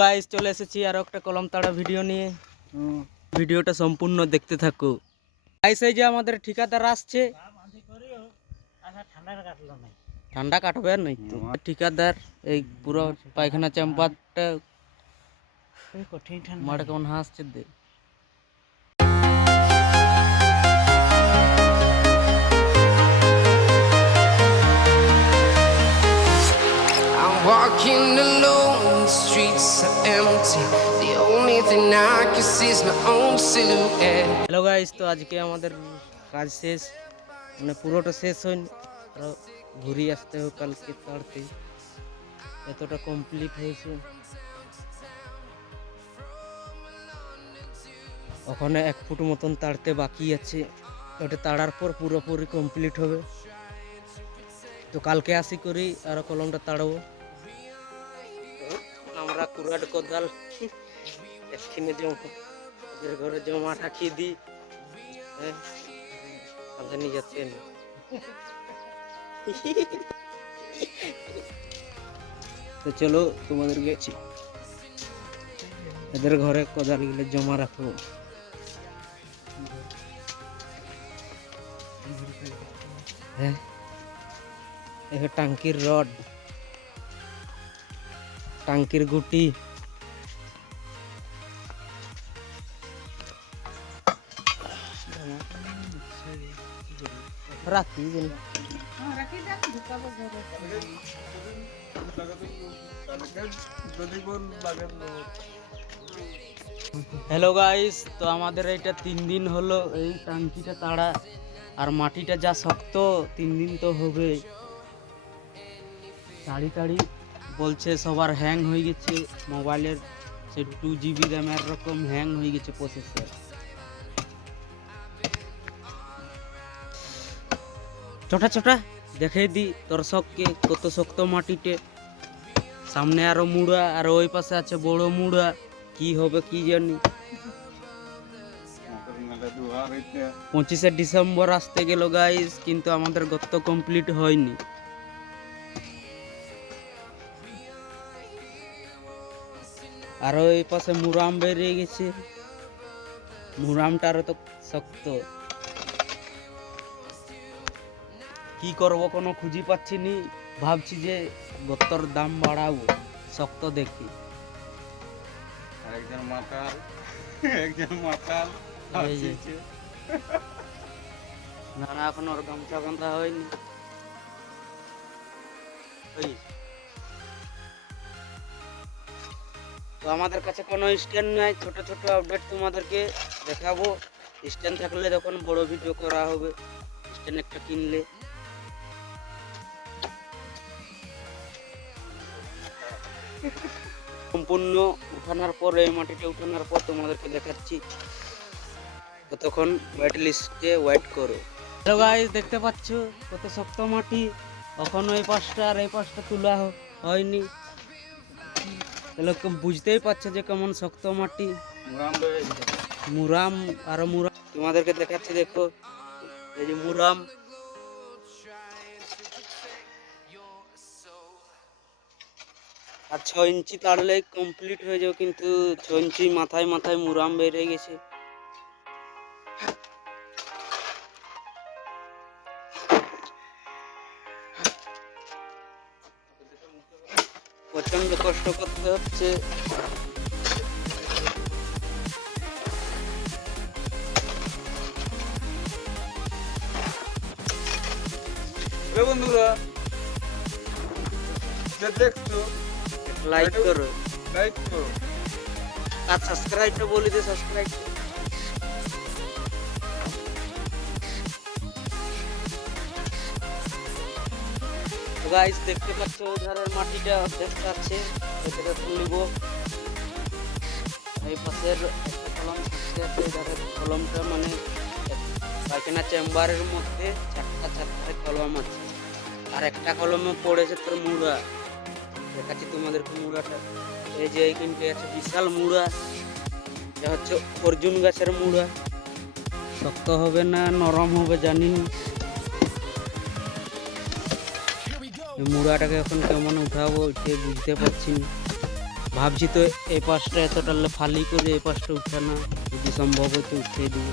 Guys চলে এসেছি আর একটা কলম তাড়া ভিডিও নিয়ে। ভিডিওটা সম্পূর্ণ দেখতে থাকো। গাইস এই যে আমাদের ঠিকাদার আসছে। ঠান্ডা কাটবে আর নাই তো ঠিকাদার এই পুরো পায়খানা চাম্পাটা কঠিন ঠান্ডা মাঠে কেমন হাসছে দে। Walking alone, the streets are empty. The only thing I can see is my own silhouette. Hello guys, তো আজকে আমাদের কাজ শেষ, মানে পুরোটা শেষ হয়নি, আরো ঘুরে আসতে হবে কালকে তাড়তে। এতটা কমপ্লিট হয়েছে, ওখানে 1 ফুট মতন তাড়তে বাকি আছে। ওটা তাড়ার পর পুরোপুরি কমপ্লিট হবে। তো কালকে আসি করি আর কলমটা তাড়াবো। আমরা কুড়াট কোদাল এখানে ঘরে জমা রাখি দিই, কাঁধে নিয়ে যাচ্ছেন। তো চলো তোমাদের গেছি এদের ঘরে কোদাল গুলো জমা রাখবো। হ্যাঁ, টাঙ্কির রড, টাঙ্কির গুটি, রাখি হ্যালো গাইস, তো আমাদের এইটা 3 দিন হলো এই টাঙ্কিটা তাড়া, আর মাটিটা যা শক্ত 3 দিন তো হবে। তাড়ি তাড়ি বলছে সবার হ্যাং হয়ে গেছে, মোবাইলের সে 2 GB র্যামের রকম হ্যাং হয়ে গেছে প্রসেসর। ছোটা ছোটা দেখে দি দর্শককে কত শক্ত মাটিতে। সামনে আরো মুড়া, আর ওই পাশে আছে বড় মুড়া, কি হবে কি জানি। 25শে ডিসেম্বর আসতে গেল গাইস, কিন্তু আমাদের গর্ত কমপ্লিট হয়নি। আর ওই পাশে মুরাম বেরিয়ে গেছে, মুরামটা আরো তো শক্ত। কি করবো কোনো খুঁজি পাচ্ছি নি, ভাবছি যে গর্তর দাম বাড়াবো শক্ত দেখি। একজন মাতাল না না, এখন ওর গামছা বাঁধা হয়নি। তো আমাদের কাছে কোনো স্ট্যান্ড নাই, ছোট ছোট আপডেট তোমাদেরকে দেখাবো। স্ট্যান্ড থাকলে তখন বড় ভিডিও করা হবে। স্ট্যান্ড একটা কিনলে সম্পূর্ণ উঠানোর পর, এই মাটিটা উঠানোর পর তোমাদেরকে দেখাচ্ছি। ততক্ষণ ওয়েট লিস্টে ওয়েট করো। হ্যালো গাইস, দেখতে পাচ্ছ কত শক্ত মাটি। এখন ওই পাশটা আর এই পাশটা তোলা হয়নি, তাহলে বুঝতেই পারছো যে কেমন শক্ত মাটি। মুরাম আরো মুরাম তোমাদেরকে দেখাচ্ছি, দেখো এই যে মুরাম। আর 6 ইঞ্চি তাড়লে কমপ্লিট হয়ে যাবে, কিন্তু 6 ইঞ্চি মাথায় মাথায় মুরাম বেরিয়ে গেছে। প্রচন্ড কষ্ট করতে হচ্ছে। বন্ধুরা দেখছো, লাইক করো দেখছো আর সাবস্ক্রাইবটা বলে দে, সাবস্ক্রাইব। গাইস দেখতে পাচ্ছ ধারের মাটিটা দেখতে আছে, এটা তুলব। এই পাশের একটা কলম থাকতে আছে, ধারের কলমটা মানে পায়খানা চেম্বারের মধ্যে 4টা কলম আছে, আর একটা কলমে পড়েছে তোর মুড়া। দেখাচ্ছি তোমাদেরকে মুড়াটা, এই যে এইখানটা আছে বিশাল মুড়া। এটা হচ্ছে অর্জুন গাছের মুড়া। শক্ত হবে না নরম হবে জানি না। মুড়াটাকে এখন কেমন উঠাবো এটা বুঝতে পারছি না। ভাবছি তো এই পাশটা এতটা ফালি করে এই পাশটা উঠানো, যদি সম্ভব হতো উঠিয়ে দিব।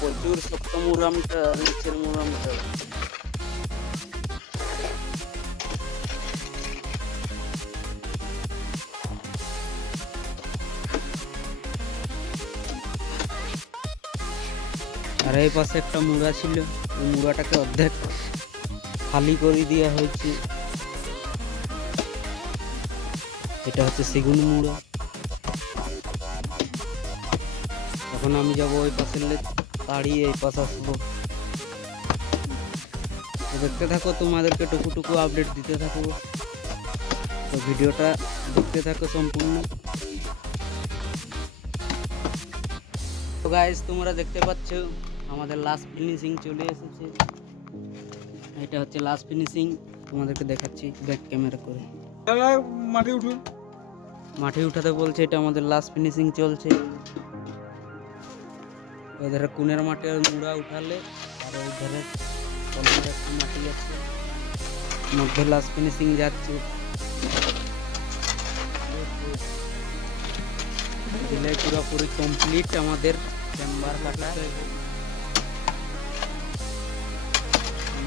প্রচুর শক্ত মুরামটা, নিচের মুরামটা। আর এই পাশে একটা মুড়া ছিল, ওই মুড়াটাকে অর্ধেক খালি করে দেওয়া হয়েছে। এটা হচ্ছে সেগুন মুড়া। এখন আমি যাবো ওই পাশে তাড়িয়ে এই পাশে আসবো। তো দেখতে থাকো, তোমাদেরকে টুকু আপডেট দিতে থাকবো। তো ভিডিওটা দেখতে থাকো সম্পূর্ণ। তো গাইস, তোমরা দেখতে পাচ্ছ আমাদের লাস্ট ফিনিশিং চলে এসেছে। এটা হচ্ছে লাস্ট ফিনিশিং, তোমাদেরকে দেখাচ্ছি ব্যাক ক্যামেরা করে। মাঠে উঠাতে বলছে, এটা আমাদের লাস্ট ফিনিশিং চলছে। ওই ধারে কুনের মাঠে মুড়া উঠালে, আর ওই ধারে কলমের একটা মাটি আছে, মধ্যে লাস্ট ফিনিশিং যাচ্ছে। দিলে পুরোপুরি কমপ্লিট আমাদের চেম্বার কাটা।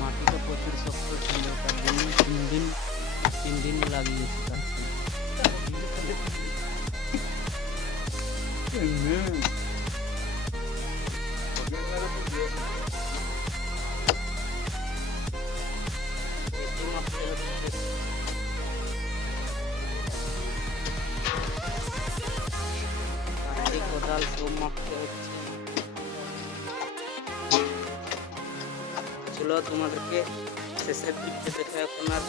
মাটিটা প্রচুর শক্ত ছিল, তার জন্য 3 দিন লাগিয়েছি কাটতে। কোদাল সব মাপতে হচ্ছে। চলো তোমাদেরকে শেষের দিকটা দেখে, এখন আর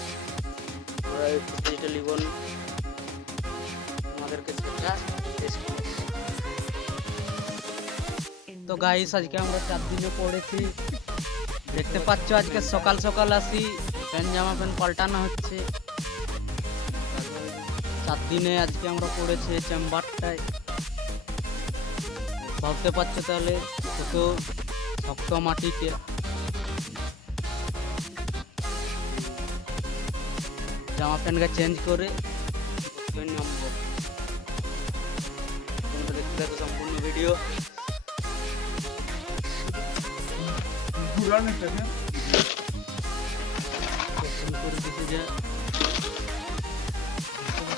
ওরা এই ফুটেজটা লিব না, তোমাদেরকে সেটা শেষ করব। তো গাইস, আজকে আমরা 4 দিনে পড়েছি। দেখতে পাচ্ছ আজকে সকাল সকাল আসি, প্যান্ট জামা প্যান্ট পাল্টানো হচ্ছে। 4 দিনে আজকে আমরা পড়েছি চেম্বারটায়। ভাবতে পারছো তাহলে কত শক্ত মাটিতে। জামা প্যান্টকে চেঞ্জ করে নামবো। তোমরা দেখতে থাকো সম্পূর্ণ ভিডিও।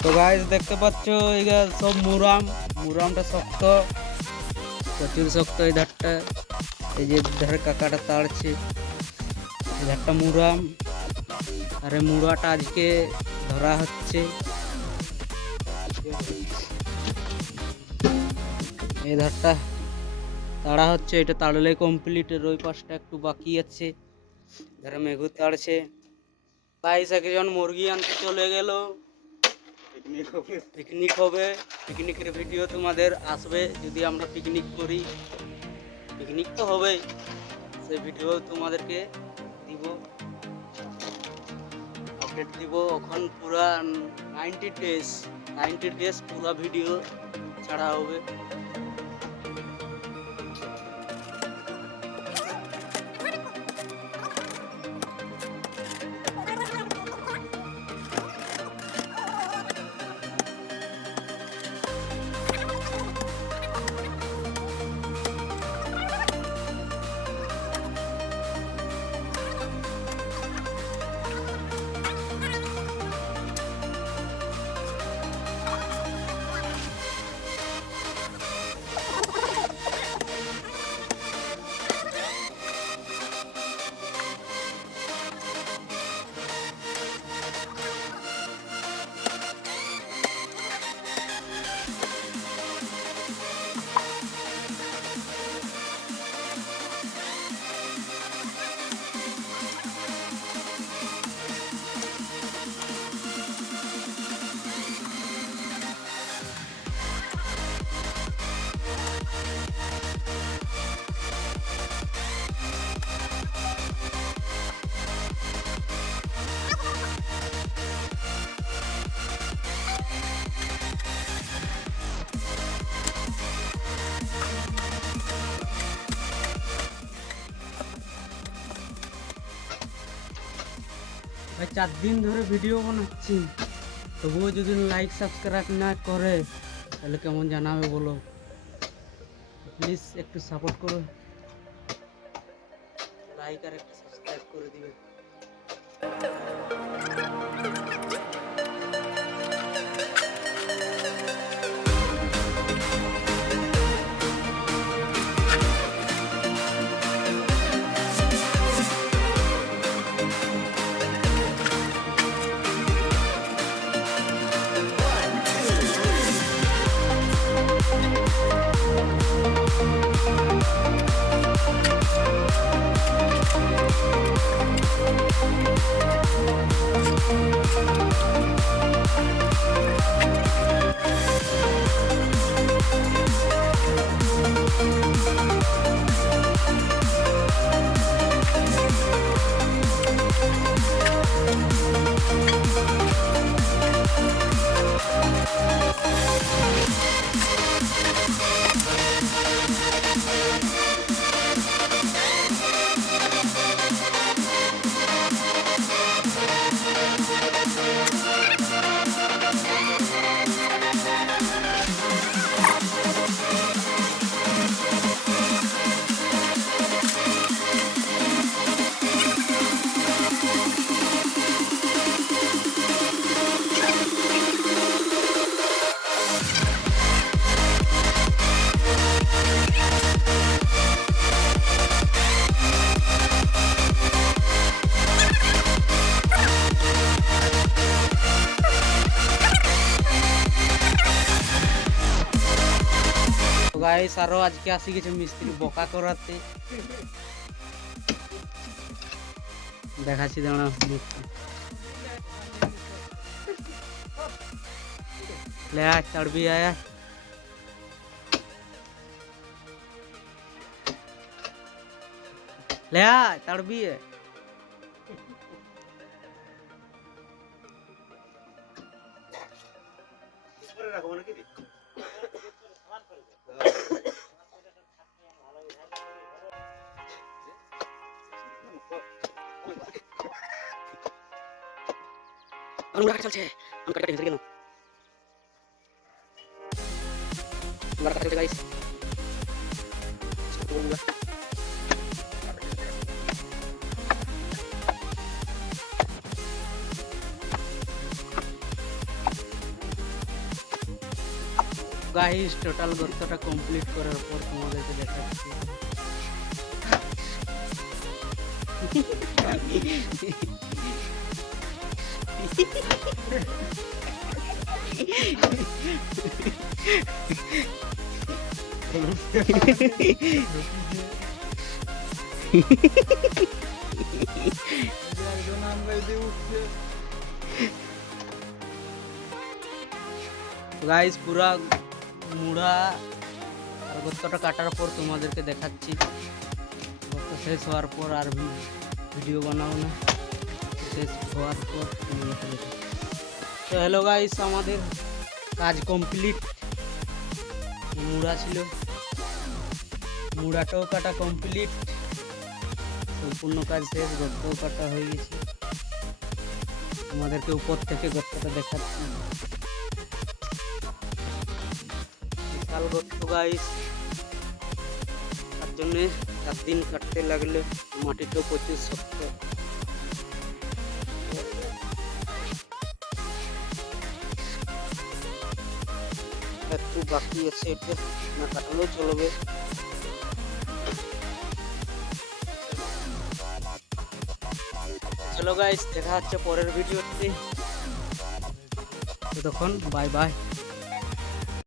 তো গাইস, দেখতে পাচ্ছ এইগা সব মুরামটা শক্ত, প্রচুর শক্ত। এই ধারটা, এই যে ধারে কাকাটা তাড়ছে, এই ধারটা মুরাম। আর এই মুড়াটা আজকে ধরা হচ্ছে। এই ধারটা তাড়া হচ্ছে, এটা তাড়লে কমপ্লিট। এর ওই পাশটা একটু বাকি আছে, ধারে মেঘু তাড়ছে। গাইস, একজন মুরগি আনতে চলে গেল, পিকনিক হবে। পিকনিকের ভিডিও তোমাদের আসবে যদি আমরা পিকনিক করি। পিকনিক তো হবেই, সেই ভিডিও তোমাদেরকে দিব, আপডেট দিব। এখন পুরা 90 ডেজ পুরা ভিডিও ছাড়া হবে। ভাই 4 দিন ধরে ভিডিও বানাচ্ছি, তবুও যদি লাইক সাবস্ক্রাইব না করে তাহলে কেমন জানাবে বলো। প্লিজ একটু সাপোর্ট করো, লাইক আর একটা সাবস্ক্রাইব করে দিবে। তো গাইস আরো আজকে আসি গেছে মিস্ত্রি বকা করাতে, দেখাচ্ছি দাঁড়া। ले आ चढ़ भी आया, ले आ चढ़ भी है। আমরা কাটা চলছে, আমি কাটা কেটে গেলাম, আমরা কাটা চলছে গাইস। গাইস টোটাল গর্তটা কমপ্লিট করার পর তোমাদেরকে দেখাচ্ছি। গাইস পুরা মুড়া আর গর্তটা কাটার পর তোমাদেরকে দেখাচ্ছি। গর্ত শেষ হওয়ার পর আর ভিডিও বানাবো না, শেষ হওয়ার পর তোমাদেরকে দেখাচ্ছি। তো হ্যালো গাইস, আমাদের কাজ কমপ্লিট। মুড়া ছিল, মুড়াটাও কাটা কমপ্লিট, সম্পূর্ণ কাজ শেষ। গর্তও কাটা হয়ে গেছে, তোমাদেরকে উপর থেকে গর্তটা দেখাচ্ছি। বিশাল গর্ত গাইস, তার জন্যে 4 দিন কাটতে লাগলে। মাটিটাও প্রচুর শক্ত। একটু বাকি আছে, এটা না কাটালেও চলবে। চলো গাইস, দেখা হচ্ছে পরের ভিডিওতে। ততক্ষণ বাই বাই।